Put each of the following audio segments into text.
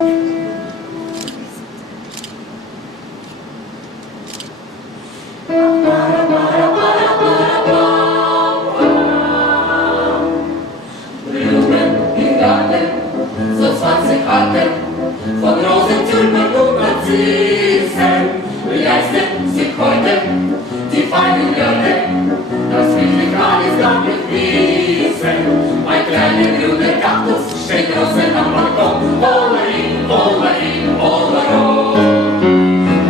Von Rosentürmen und Narzissen leisten sich heute die feinen Götter, das will ich alles gar nicht wissen. Mein kleiner grüner Kaktus steht draußen am Balkon, Hollerin, Hollerin, Hollerin.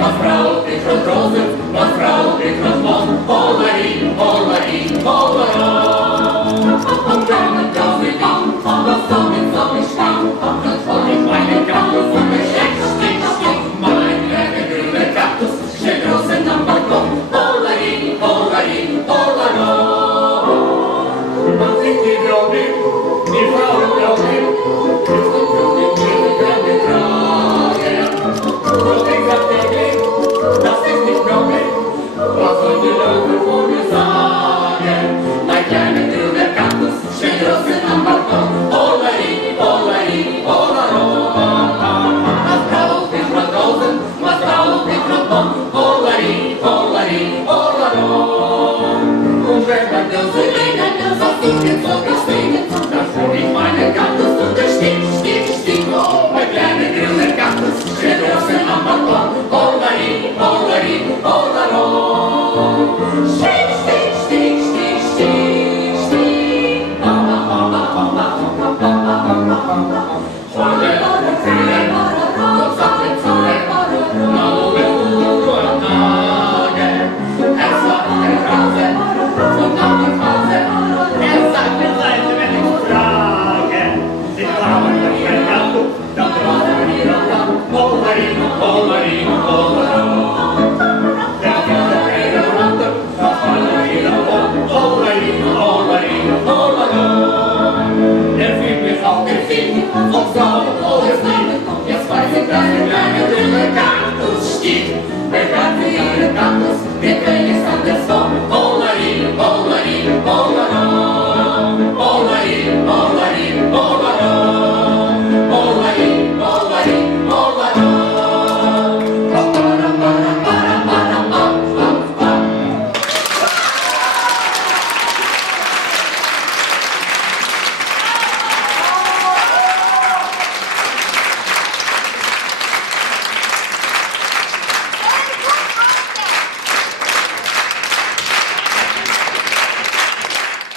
Was braucht ich von Rosen, was braucht ich von Moss, Hollerin, Hollerin, Hollerin. Und wenn man das nicht kann, was soll ich stand, dann soll ich meinen Kaktus und der Steck, mein kleiner grüner Kaktus steht draußen am Balkon, Hollerin, Hollerin, Hollerin. Was sind die Blondin, die Frauen Blondin, ist die Blondin, die werden tragen. Blondin sagt täglich, das ist nicht Blondin, was sollen die Leute von mir sagen? Mein kleiner grüner Kaktus steht draußen am Balkon, Hollerin, Hollerin, Hollerin. Was braucht ich von Rosen, was braucht ich von Bonn, Hollerin, Hollerin, Hollerin. Und wenn man das regnet, was ich jetzt so gestehen, dann hol ich meinen Kaktus und der stinkt, stinkt, stinkt. Oh, mein kleiner grüner Kaktus steht draußen am Balkon, Hollerin, Hollerin, Hollerin. Stink, stink, stink, stink, stink, stink. Freunde und Fühler, Gott sagt mir zu, na wo bist du nur am Tage? Er sagt mir Krause, und nach dem Hause. Er sagt mir Seite, wenn ich frage. Sie fragen mich, wer kannst du? Dann brauchen wir ihn und dann Hollerin, Hollerin, Hollerin. Der Kinder reden und andere, das fallen wieder um. Hollerin, Hollerin, Hollerin. Er fühlt mich auf den Finger und sagt, oh, es